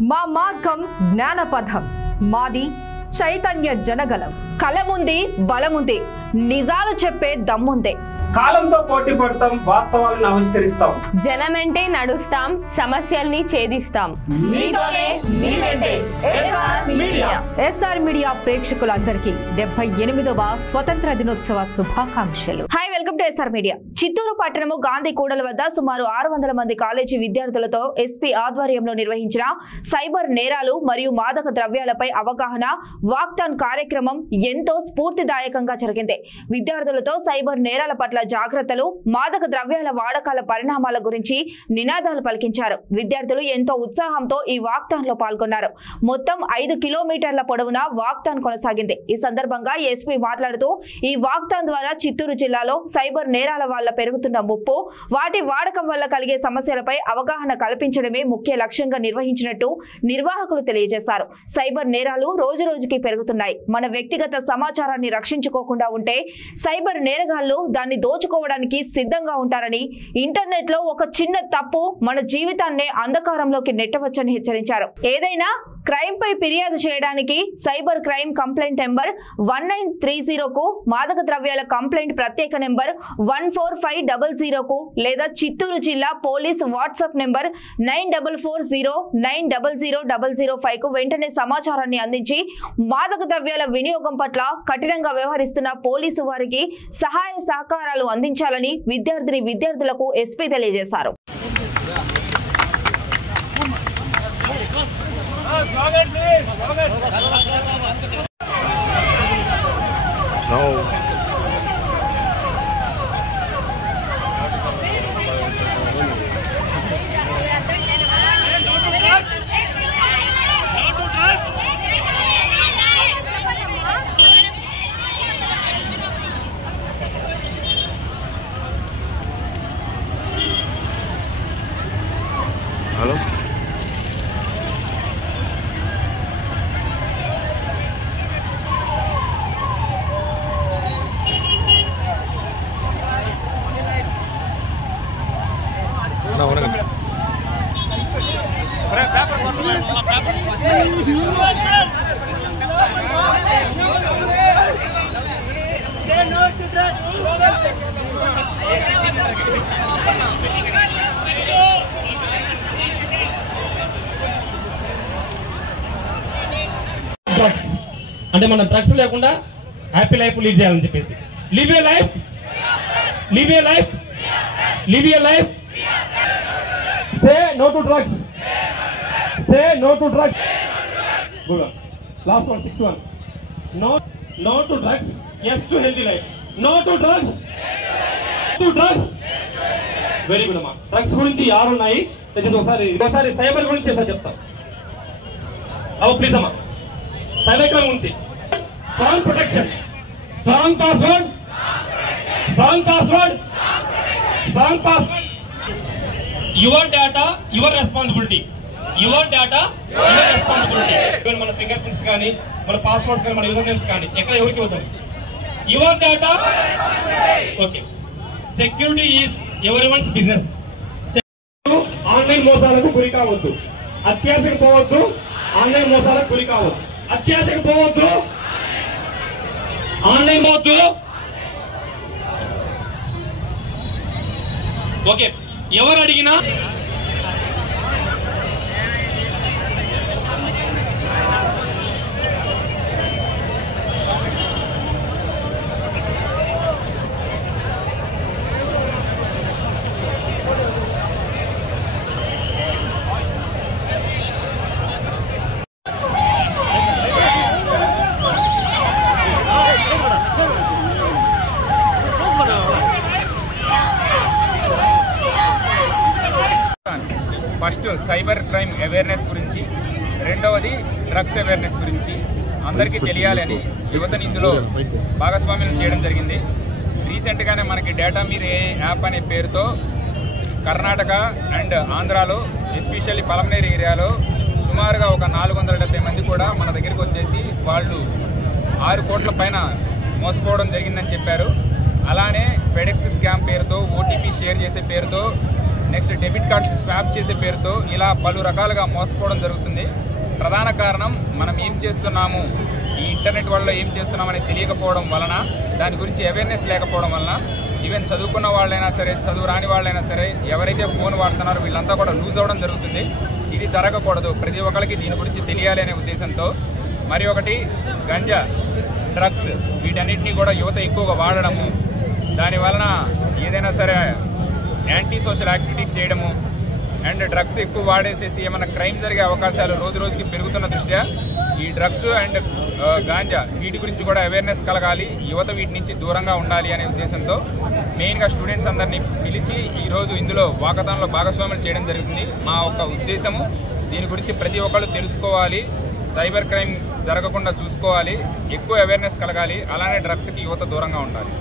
మా మార్గం జ్ఞానపథం, మాది చైతన్య జనగలం. కలముంది, బలముంది, నిజాలు చెప్పే దమ్ముంది. కాలంతో పోటీ పడతాం, వాస్తవాలను ఆవిష్కరిస్తాం. జనమెంటే నడుస్తాం, సమస్యల్ని ఛేదిస్తాం. ఎస్ఆర్ మీడియా ప్రేక్షకులందరికీ 78వ స్వతంత్ర దినోత్సవ శుభాకాంక్షలు. Hi, welcome to SR media. Chittoor పట్టణము గాంధీ కూడల వద్ద సుమారు 600 మంది కాలేజీ విద్యార్థులతో ఎస్పీ ఆధ్వర్యంలో నిర్వహించిన సైబర్ నేరాలు మరియు మాదక ద్రవ్యాలపై అవగాహన వాక్థాన్ కార్యక్రమం ఎంతో స్ఫూర్తిదాయకంగా జరిగింది. విద్యార్థులతో సైబర్ నేరాల పట్ల జాగ్రత్తలు, మాదక ద్రవ్యాల వాడకాల పరిణామాల గురించి నినాదాలు పలికించారు. విద్యార్థులు ఎంతో ఉత్సాహంతో ఈ వాక్థాన్ లో పాల్గొన్నారు. మొత్తం 5 కిలోమీటర్ల పొడవున వాక్థాన్ కొనసాగింది. ఈ సందర్భంగా ఎస్పీ మాట్లాడుతూ, ఈ వాక్థాన్ ద్వారా చిత్తూరు జిల్లాలో సైబర్ నేరాల వల్ల పెరుగుతున్న ముప్పు, వాటి వాడకం వల్ల కలిగే సమస్యలపై అవగాహన కల్పించడమే ముఖ్య లక్ష్యంగా నిర్వహించినట్టు నిర్వాహకులు తెలియజేశారు. సైబర్ నేరాలు రోజురోజుకి పెరుగుతున్నాయి. మన వ్యక్తిగత సమాచారాన్ని రక్షించుకోకుండా ఉంటే సైబర్ నేరగాళ్లు దాన్ని దోచుకోవడానికి సిద్ధంగా ఉంటారని, ఇంటర్నెట్ లో ఒక చిన్న తప్పు మన జీవితాన్నే అంధకారంలోకి నెట్టవచ్చని హెచ్చరించారు. ఏదైనా క్రైమ్ పై ఫిర్యాదు చేయడానికి సైబర్ క్రైమ్ కంప్లైంట్ నెంబర్ 1930 కు, మాదక ద్రవ్యాల కంప్లైంట్ ప్రత్యేక నెంబర్ 14500 లేదా చిత్తూరు జిల్లా పోలీస్ వాట్సాప్ నెంబర్ 9440900005 కు వెంటనే సమాచారాన్ని అందించి మాదక ద్రవ్యాల వినియోగం పట్ల కఠినంగా వ్యవహరిస్తున్న పోలీసు వారికి సహాయ సహకారాలు అందించాలని విద్యార్థులకు ఎస్పీ తెలియజేశారు. Hello? అంటే మనం డ్రగ్స్ లేకుండా హ్యాపీ లైఫ్ లీడ్ చేయాలని చెప్పేసి live a life say no to drugs good last one 61 no to drugs yes to healthy life no to drugs very good అమ్మా. డ్రగ్స్ గురించి యారు ఉన్నాయి ఒకసారి సైబర్ గురించి చెప్తాం ప్లీజ్ అమ్మా. సైబర్ క్రైమ్ గురించి strong protection, strong password, your data your responsibility. మన ఫింగర్ ప్రింట్స్ కానీ, మన పాస్వర్డ్స్ కానీ, మన యూజర్ నేమ్స్ కానీ ఎక్కడ ఎవరికి వద్దాం. Your data okay. Security is everyone's business. Online మోసాలకు గురి కావద్దు, అత్యాశకు పోవద్దు, ఆన్లైన్ మోసాలకు గురి కావద్దు, అత్యాశకు పోవద్దు, ఆన్లైన్ పోవద్దు. ఓకే, ఎవరు అడిగినా ఫస్ట్ సైబర్ క్రైమ్ అవేర్నెస్ గురించి, రెండవది డ్రగ్స్ అవేర్నెస్ గురించి అందరికీ తెలియాలని యువతని ఇందులో భాగస్వామ్యం చేయడం జరిగింది. రీసెంట్గానే మనకి డేటా మీర్ ఏ యాప్ అనే పేరుతో కర్ణాటక అండ్ ఆంధ్రాలో, ఎస్పెషల్లీ పలమనేరు ఏరియాలో సుమారుగా ఒక 470 మంది కూడా మన దగ్గరికి వచ్చేసి వాళ్ళు 6 కోట్ల పైన మోసపోవడం జరిగిందని చెప్పారు. అలానే ఫెడెక్స్ స్కామ్ పేరుతో, ఓటీపీ షేర్ చేసే పేరుతో నెక్స్ట్ డెబిట్ కార్డ్స్ స్వాప్ చేసే పేరుతో ఇలా పలు రకాలుగా మోసపోవడం జరుగుతుంది. ప్రధాన కారణం మనం ఏం చేస్తున్నాము, ఈ ఇంటర్నెట్ వల్ల ఏం చేస్తున్నామని తెలియకపోవడం వలన, దాని గురించి అవేర్నెస్ లేకపోవడం వలన ఈవెన్ చదువుకున్న వాళ్ళైనా సరే, చదువు రాని వాళ్ళైనా సరే, ఎవరైతే ఫోన్ వాడుతున్నారో వీళ్ళంతా కూడా లూజ్ అవ్వడం జరుగుతుంది. ఇది జరగకూడదు, ప్రతి ఒక్కరికి దీని గురించి తెలియాలి అనే ఉద్దేశంతో. మరి ఒకటి గంజా, డ్రగ్స్, వీటన్నిటినీ కూడా యువత ఎక్కువగా వాడడము, దాని వలన ఏదైనా సరే యాంటీ సోషల్ యాక్టివిటీస్ చేయడము అండ్ డ్రగ్స్ ఎక్కువ వాడేసేసి ఏమైనా క్రైమ్ జరిగే అవకాశాలు రోజు రోజుకి పెరుగుతున్న దృష్ట్యా ఈ డ్రగ్స్ అండ్ గాంజా వీటి గురించి కూడా అవేర్నెస్ కలగాలి, యువత వీటి నుంచి దూరంగా ఉండాలి అనే ఉద్దేశంతో మెయిన్గా స్టూడెంట్స్ అందరినీ పిలిచి ఈరోజు ఇందులో వాకథాన్లో భాగస్వాములు చేయడం జరుగుతుంది. మా ఒక ఉద్దేశము దీని గురించి ప్రతి ఒక్కళ్ళు తెలుసుకోవాలి, సైబర్ క్రైమ్ జరగకుండా చూసుకోవాలి, ఎక్కువ అవేర్నెస్ కలగాలి, అలానే డ్రగ్స్కి యువత దూరంగా ఉండాలి.